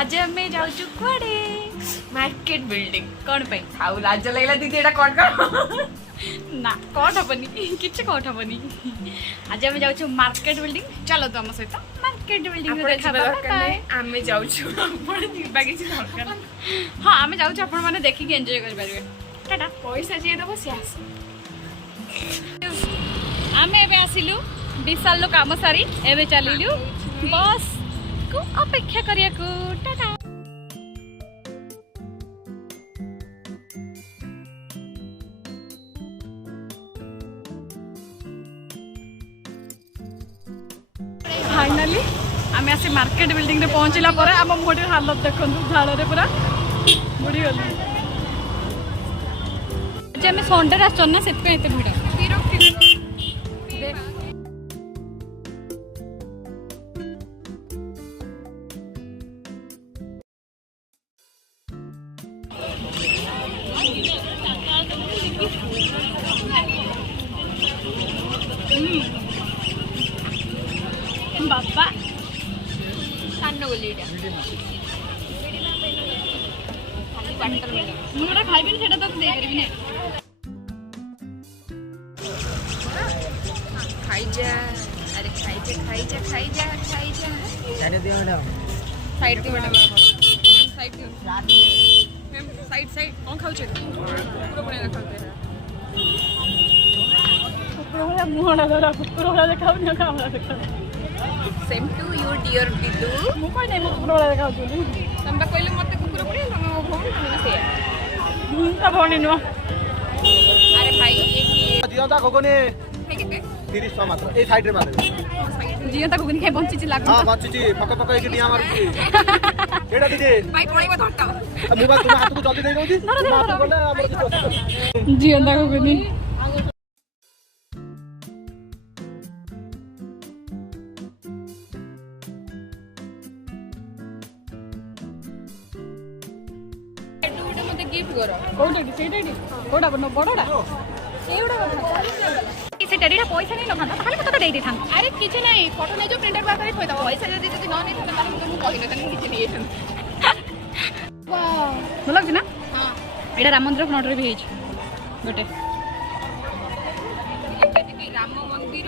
आज आम जाऊँ कड़े मार्केट बिल्डिंग कौन पे आउ लाज लगला दीदी एटा कौन कौन ना कट हेनी किसी कट हेनी आज आम जाऊँ मार्केट बिल्डिंग चलो तो आम सहित मार्केट बिल्डिंग देखा आमे जाउछु आपण जिबा किछि दरकार हाँ आम जाऊँ आपण मैंने देखिक एंजॉय करें टाटा पैसा जे दबो से आस आम एबे आसिलु विशाल काम सारी एबे चलिलु बस को अपेक्षा करिया को टाटा फाइनाली आम आसी मार्केट बिल्डिंग रे पहुँचला पर आम मुहर हालत देखु झाड़ रे पूरा बुड़ी गली आज आम संडे आसना से भिड़ बाबा कान गोलीडा मुझे खाइबी सेटा तो दे करबी ने खाई जा अरे खाई जा साइड दियो मैडम साइड दियो मैडम साइड दियो मैम साइड कौन खाउ छे पूरा बने खाते कुकुर वाला मुहड़ा धरा कुकुर वाला देखाऊ न कामला देखाऊ सेम टू यू डियर बिदु मु कोइ नै मु कुकुर वाला देखाऊ छु तंबा कहले मते कुकुर पड़े तमे ओ भौणी तमे से मुंता भणी न अरे भाई ये की दियंता कोकोने है केते 30 टका मात्र ए साइड रे मात्र जियंता कुकुर खाइ बंची छि लागु हां बच्ची पक पक एक निया मारुची केडा दिदे भाई पळेबो धरता मु बा तुम हाथ को जल्दी दे दउची हाथ बोले हमर किछ जियंता कुकुर मते गिफ्ट करो कोडा सेटाडी कोडा बनो बडोडा से टेडीटा पैसा नहीं नथा ताले मते दे देथान अरे किछ नहीं फोटो नै जो प्रिंटर बार करे खोइदा पैसा जदी जदी न नै त ताले मु कहि न तने किछ नहीं एथन वाह ଭଲ ଲାଗୁଛି ନା हां ଏଇଟା ରାମ ମନ୍ଦିର ଫ୍ରଣ୍ଟରେ ବି ହେଇଛି ଗୋଟେ राम मंदिर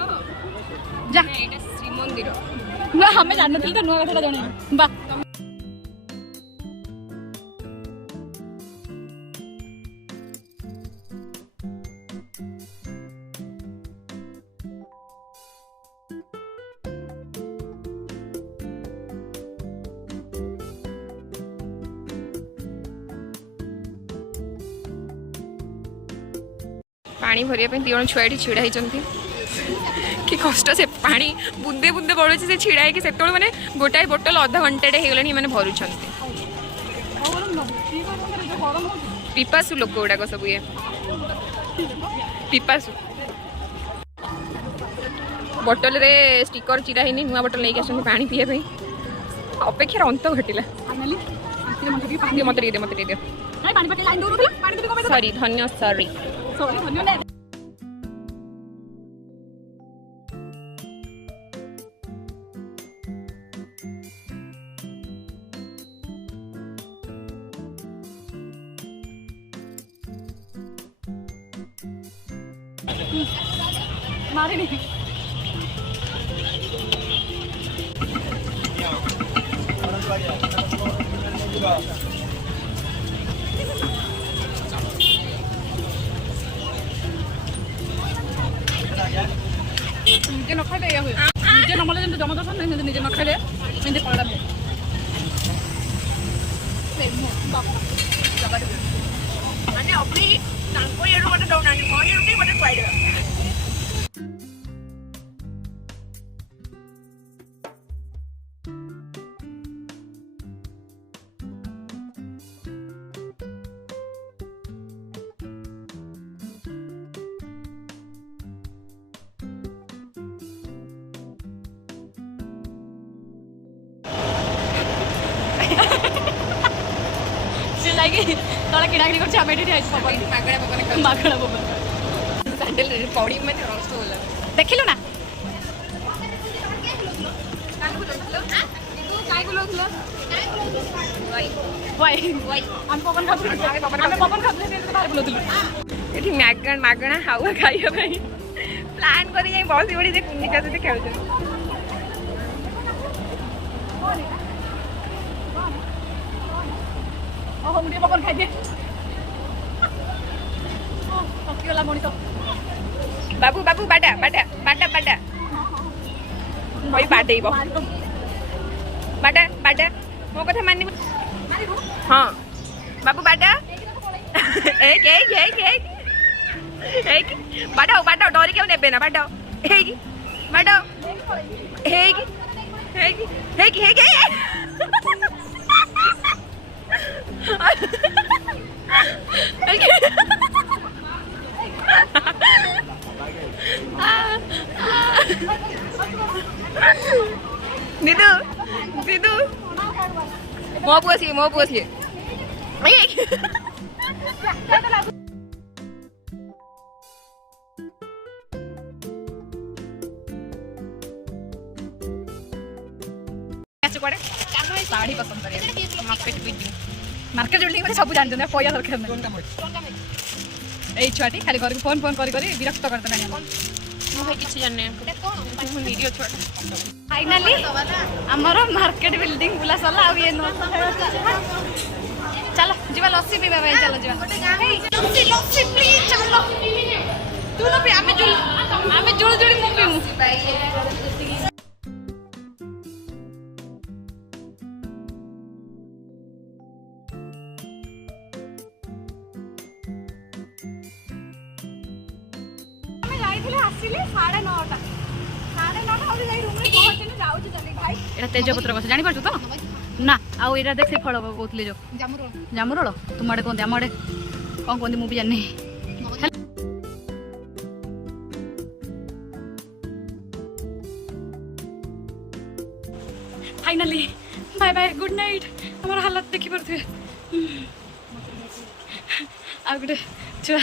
ଯା एटा श्री मंदिर ନା ଆମେ ଜାଣିନଥିଲି ତ ନୂଆ କଥାଟା ଜଣେଇବି ବା पानी भरिया पे तीन छुआटी छिड़ा होती कि कष्ट से पानी बुंदे बुंदे पड़े से छिड़ा है से मैंने गोटाए बोतल अधा घंटे होगलानी मैंने भरुंट पिपासु लोक गुड़ाक सब ये पिपासु बोतल रे स्टिकर चिरा है नुआ बोतल लेके आस पानी पीए अपेक्षार अंत घटिला मत दे सॉरी धन्य सॉरी मारे नहीं निजे न खाइले या हुए निजे नमले जंत जमा दर्शन नहीं निजे न खाइले एंदे पड़ा में माने अपनी तांको येरो मते दौना नि मोर येरो मते पाइडा लागे तोला किडाकिडी करछि हम एठी आइछ पपा मागड़ा पपन मागड़ा पपा सैंडल पौड़ी में रंग होला देखिलु ना କାଇଁ ବୁଲଉଥିଲ? ଆମେ ପବନ ଖାଉଥିଲୁ ବାହାରେ ବୁଲଉଥିଲୁ। ଏଠି ମାଗଣା ହାୱା ଖାଇବା ପାଇଁ ପ୍ଲାନ୍ କରି ଯାଇ ବସି ପଡ଼ି ସେ କୁନିକା ସହିତ ଖେଳୁଛନ୍ତି। ଓହୋ ମୁଁ ଟିକେ ପବନ ଖାଇଦିଏ। ଥକିଗଲା ମଣିଷ। ବାବୁ ବାଡା ଭାଇ ବାଡେଇବ। ବାଡା ମୋ କଥା ମାନିବ। ହଁ ବାବୁ ବାଡା। ବାଡାओ ଡରିକି ଆଉ ନେବେ ନା ବାଡାओ। ବାଡାओ ଦିଦୁ ମୋ ପୁଅ ସିଏ ଶାଢ଼ୀ ପସନ୍ଦ କରିବା ମାର୍କେଟ ବିଲ୍ଡିଂ ସବୁ ଜାଣିଛନ୍ତି ପଇସା ଦରକାର ନାହିଁ। ଏଇ ଛୁଆଟି ଖାଲି ଘରକୁ ଫୋନ କରି ବିରକ୍ତ କରିଦେଲାଣି। ମୁଁ କିଛି ଜାଣିନି ନିରୀହ ଛୁଆଟା। ଫାଇନାଲି ଆମର ମାର୍କେଟ ବିଲ୍ଡିଂ ବୁଲା ସରିଲା। ଆଉ ଇଏ ଚାଲ ଯିବା ଲସି ପିଇବା ପାଇଁ। ଚାଲ ଯିବା ଲସି ପ୍ଲିଜ ଚାଲ। ତୁ ନ ପି ଆମେ ଜୁଳି ମୁଁ ପିଇମୁ। এটা তেজপତ୍ର ଗଛ ଜାଣିପାରୁଛୁ ତ? ନା ଆଉ ଏଇଟା ଦେଖ ସେ ଫଳ କହୁଥିଲି ଯୋଉ ଜାମୁରୋଳ ତୁମ ଆଡ଼େ କୁହନ୍ତି, ଆମ ଆଡ଼େ କ'ଣ କୁହନ୍ତି ମୁଁ ବି ଜାଣିନି। Finally bye bye good night. ଆମର ହାଲତ ଦେଖିପାରୁଥିବେ। ଆଉ ଗୋଟେ ଛୁଆ